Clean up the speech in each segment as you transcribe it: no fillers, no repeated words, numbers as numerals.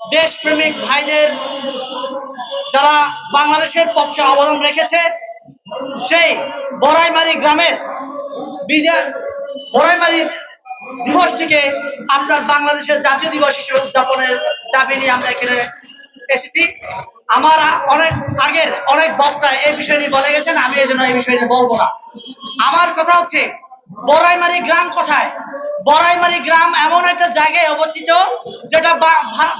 দেশপ্রেমিক ভাইদের যারা বাংলাদেশের পক্ষে অবদান রেখেছে সেই বড়াইমারি গ্রামের বিজয় বড়াইমারি দিবসটিকে আপনার বাংলাদেশের জাতীয় দিবস হিসেবে উদযাপনের দাবি নিয়ে আমরা এখানে এসেছি। আমার অনেক বক্তা এই বিষয় নিয়ে বলে গেছেন, আমি এই জন্য এই বিষয় নিয়ে বলবো না। আমার কথা হচ্ছে বড়াইমারি গ্রাম কোথায়? বড়াইমারি গ্রাম এমন একটা জায়গায় অবস্থিত যেটা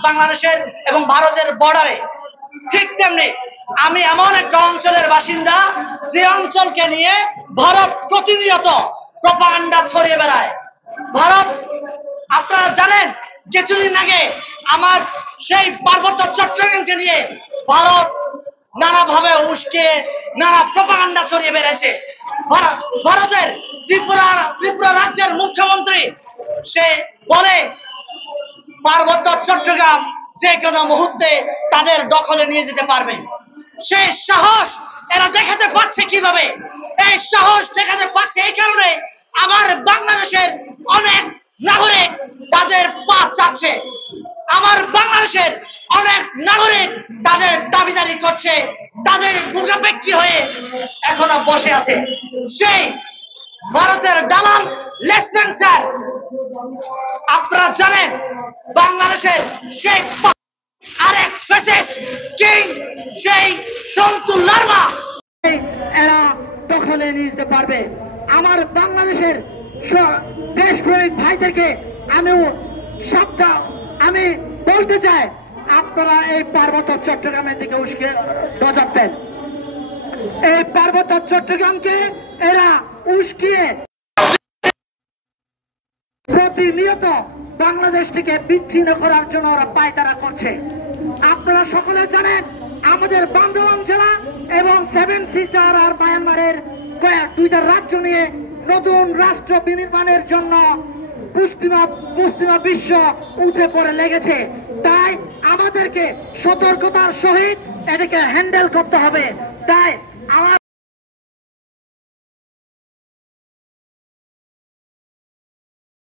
বাংলাদেশের এবং ভারতের বর্ডারে। ঠিক তেমনি আমি এমন একটা অঞ্চলের বাসিন্দা যে অঞ্চলকে নিয়ে ভারত প্রতিনিয়ত প্রপাগান্ডা ছড়িয়ে বেড়ায়। ভারত, আপনারা জানেন কিছুদিন আগে আমার সেই পার্বত্য চট্টগ্রামকে নিয়ে ভারত নানাভাবে উস্কে নানা প্রপাগান্ডা ছড়িয়ে বেড়েছে। ভারতের ত্রিপুরা রাজ্যের মুখ্যমন্ত্রী সে বলে পার্বত্য চট্টগ্রাম যে কোনো মুহূর্তে তাদের দখলে নিয়ে যেতে পারবে। সেই সাহস এরা দেখাতে পারছে কিভাবে? এই সাহস দেখাতে পারছে এই কারণে আমার বাংলাদেশের অনেক নাগরিক তাদের পা চাচ্ছে। আমার বাংলাদেশের অনেক নাগরিক তাদের দাবিদারি করছে, তাদের মুখাপেক্ষী হয়ে এখনো বসে আছে। সেই ভারতের দালাল লেসপেন্সার, আপনারা জানেন বাংলাদেশের সেই আরেক ফ্যাসিস্ট কিং সেই সন্তু লার্মা এরা দখলে নিয়ে যেতে পারবে। আমার বাংলাদেশের দেশপ্রেমিক ভাইদেরকে আমি বলতে চাই, আপনারা এই পার্বত্য চট্টগ্রামের দিকে উস্কে বজাবেন। এই পার্বত্য চট্টগ্রামকে এরা উস্কিয়ে প্রতিনিয়ত বাংলাদেশ থেকে বিচ্ছিন্ন করার জন্য ওরা পায়তারা করছে। আপনারা সকলে জানেন আমাদের বান্দরবান জেলা এবং সেভেন সিস্টার আর মায়ানমারের দুইটা রাজ্য নিয়ে নতুন রাষ্ট্র বিনির্মাণের জন্য পশ্চিমা বিশ্ব উঠে পড়ে লেগেছে। তাই আমাদেরকে সতর্কতার সহিত এটাকে হ্যান্ডেল করতে হবে। তাই আমার